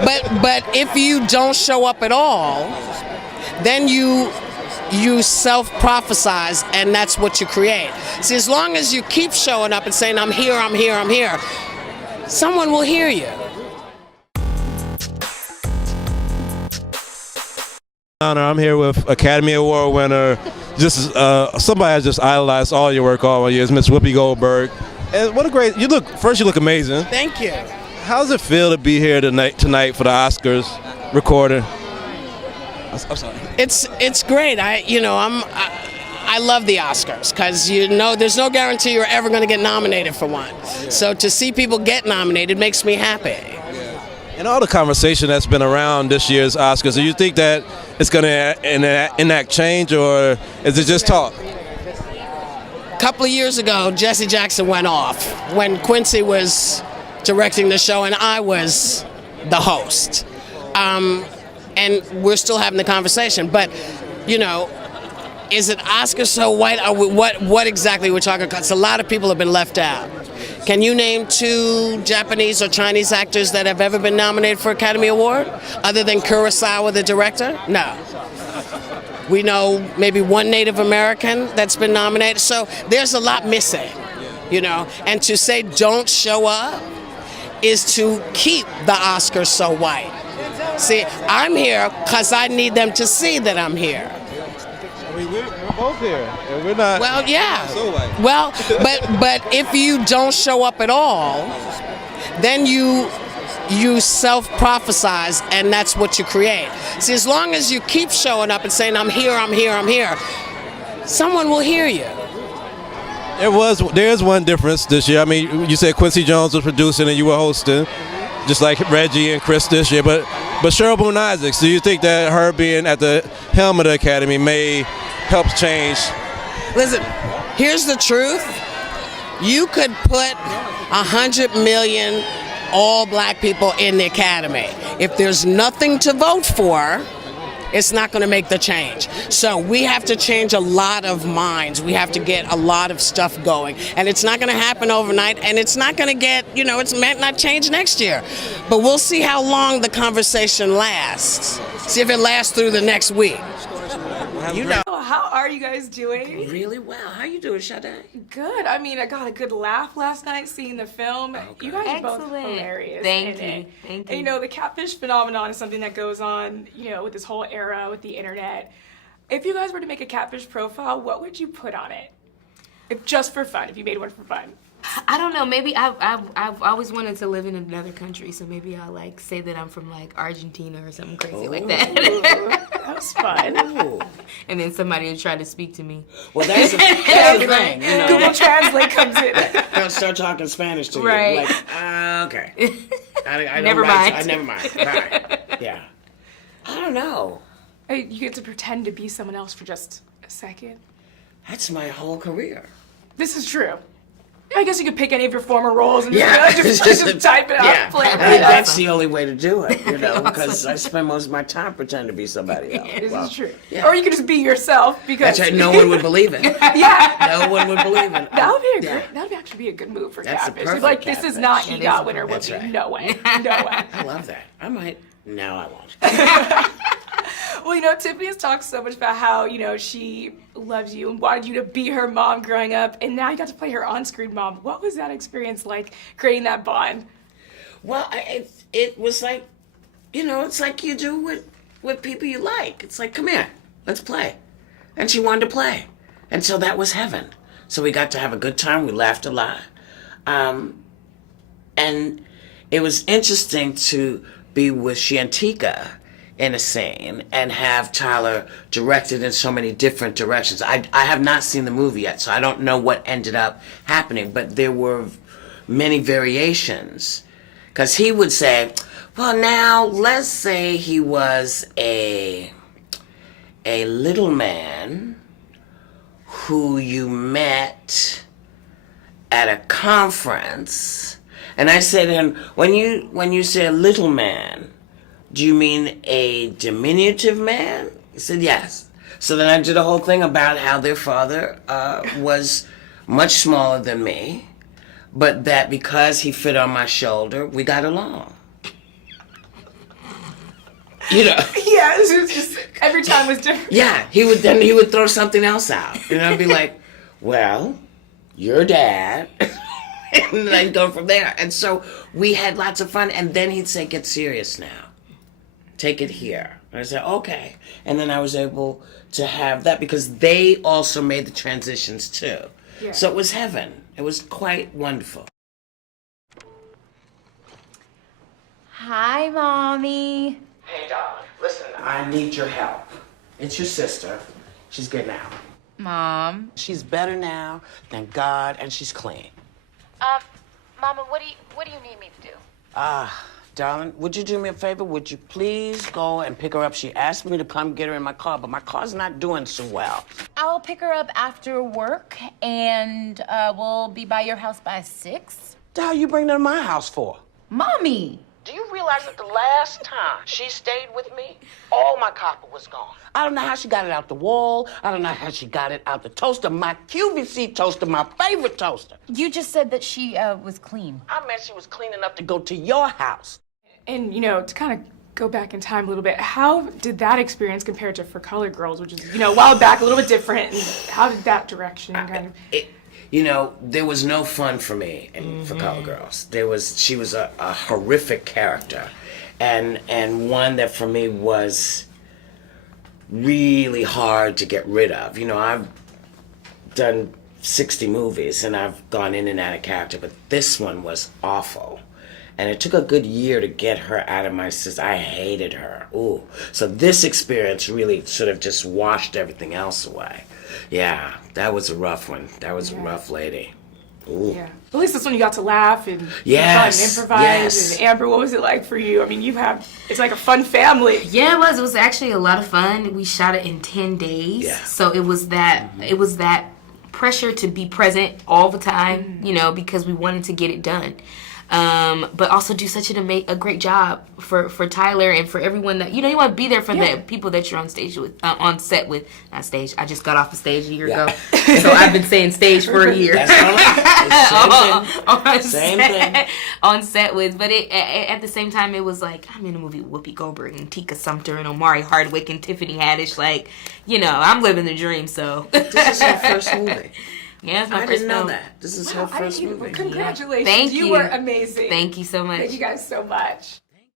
But if you don't show up at all, then you self-prophesize, and that's what you create. See, as long as you keep showing up and saying, I'm here, I'm here, I'm here, someone will hear you. I'm here with Academy Award winner, just somebody has just idolized all your work all my years, Miss Whoopi Goldberg. And what a great, you look amazing. Thank you. How does it feel to be here tonight for the Oscars recording? I'm sorry. It's great. I love the Oscars because there's no guarantee you're ever going to get nominated for one. So to see people get nominated makes me happy. And all the conversation that's been around this year's Oscars, do you think that it's going to enact change, or is it just talk? A couple of years ago, Jesse Jackson went off when Quincy was directing the show and I was the host. And we're still having the conversation. But, is it Oscar so white? What exactly we're talking about? Because a lot of people have been left out. Can you name 2 Japanese or Chinese actors that have ever been nominated for Academy Award, other than Kurosawa, the director? No. We know maybe 1 Native American that's been nominated. So there's a lot missing, And to say don't show up is to keep the Oscars so white. See, I'm here because I need them to see that I'm here. We're both here, and we're not. Well, yeah. So white. Well, but if you don't show up at all, then you self-prophesize, and that's what you create. See, as long as you keep showing up and saying, I'm here, I'm here, I'm here, someone will hear you. There's one difference this year. I mean, you said Quincy Jones was producing and you were hosting, just like Reggie and Chris this year. But Cheryl Boone Isaacs, do you think that her being at the helm of the Academy may help change? Listen, here's the truth. You could put 100 million all black people in the Academy. If there's nothing to vote for, it's not going to make the change. So we have to change a lot of minds. We have to get a lot of stuff going. And it's not going to happen overnight, and it's not going to get, it's might not change next year. But we'll see how long the conversation lasts. See if it lasts through the next week. How are you guys doing? Really well. How you doing, Sade? Good. I mean, I got a good laugh last night seeing the film. Okay. You guys are both hilarious. Thank you. And, the catfish phenomenon is something that goes on, with this whole era with the internet. If you guys were to make a catfish profile, what would you put on it? If just for fun, if you made one for fun. I don't know. Maybe I've always wanted to live in another country, so maybe I'll say that I'm from Argentina or something crazy like that. That was fun. Ooh. And then somebody would try to speak to me. Well, that's the thing. Google Translate comes in. They'll start talking Spanish to you. Right. Okay. I Never mind. Never mind. Right. Yeah. I don't know. You get to pretend to be someone else for just a second. That's my whole career. This is true. I guess you could pick any of your former roles and just type it out. Play it. That's the only way to do it, because I spend most of my time pretending to be somebody else. This is true. Yeah. Or you could just be yourself because that's right. No one would believe it. Yeah. No one would believe it. That would be that would actually be a good move for Catfish. It's this is not EGOT winner Whoopi. Right. No way. No way. I love that. I might. No, I won't. Well, Tiffany has talked so much about how, she loves you and wanted you to be her mom growing up, and now you got to play her on-screen mom. What was that experience like, creating that bond? Well, it was like, it's like you do with people you like. It's like, come here, let's play. And she wanted to play. And so that was heaven. So we got to have a good time. We laughed a lot. And it was interesting to be with Shantika in a scene and have Tyler directed in so many different directions. I have not seen the movie yet, so I don't know what ended up happening, but there were many variations. Because he would say, well, now let's say he was a little man who you met at a conference. And I said to him, when you say a little man, do you mean a diminutive man? He said, yes. So then I did a whole thing about how their father was much smaller than me, but that because he fit on my shoulder, we got along. You know. Yeah, this was just every time was different. Yeah, he would throw something else out, and I'd be like, "Well, your dad," and then I'd go from there. And so we had lots of fun. And then he'd say, "Get serious now. Take it here." And I said, "Okay." And then I was able to have that because they also made the transitions too. Yeah. So it was heaven. It was quite wonderful. Hi, Mommy. Hey, darling. Listen, I need your help. It's your sister. She's getting out. Mom. She's better now, thank God, and she's clean. Mama, what do you need me to do? Darling, would you do me a favor? Would you please go and pick her up? She asked me to come get her in my car, but my car's not doing so well. I'll pick her up after work, and we'll be by your house by 6. The hell you bring her to my house for? Mommy! Do you realize that the last time she stayed with me, all my copper was gone? I don't know how she got it out the wall. I don't know how she got it out the toaster. My QVC toaster, my favorite toaster. You just said that she was clean. I meant she was clean enough to go to your house. And, you know, to kind of go back in time a little bit, how did that experience compare to For Colored Girls, which is, you know, a while back, a little bit different, and how did that direction kind of... You know, there was no fun for me in For Colored Girls. She was a horrific character, and one that for me was really hard to get rid of. You know, I've done 60 movies and I've gone in and out of character, but this one was awful. And it took a good year to get her out of my system. I hated her. Ooh. So this experience really sort of just washed everything else away. Yeah, that was a rough one. That was a rough lady. Ooh. Yeah. At least this one you got to laugh and yes, and improvise. yes. And Amber, what was it like for you? I mean, it's like a fun family. Yeah, it was. It was actually a lot of fun. We shot it in 10 days. Yeah. So it was that pressure to be present all the time, you know, because we wanted to get it done. But also do such a great job for Tyler and for everyone that, you know, you want to be there for the people that you're on stage with, on set with. Not stage. I just got off the stage a year ago. So I've been saying stage for a year. That's all right. Same thing. On set with. But at the same time, it was like, I'm in a movie with Whoopi Goldberg and Tika Sumpter and Omari Hardwick and Tiffany Haddish. Like, you know, I'm living the dream, so. This is her first movie. Yeah, it's my I first didn't know film. that. This is her first movie. Congratulations. Thank you. You were amazing. Thank you so much. Thank you guys so much.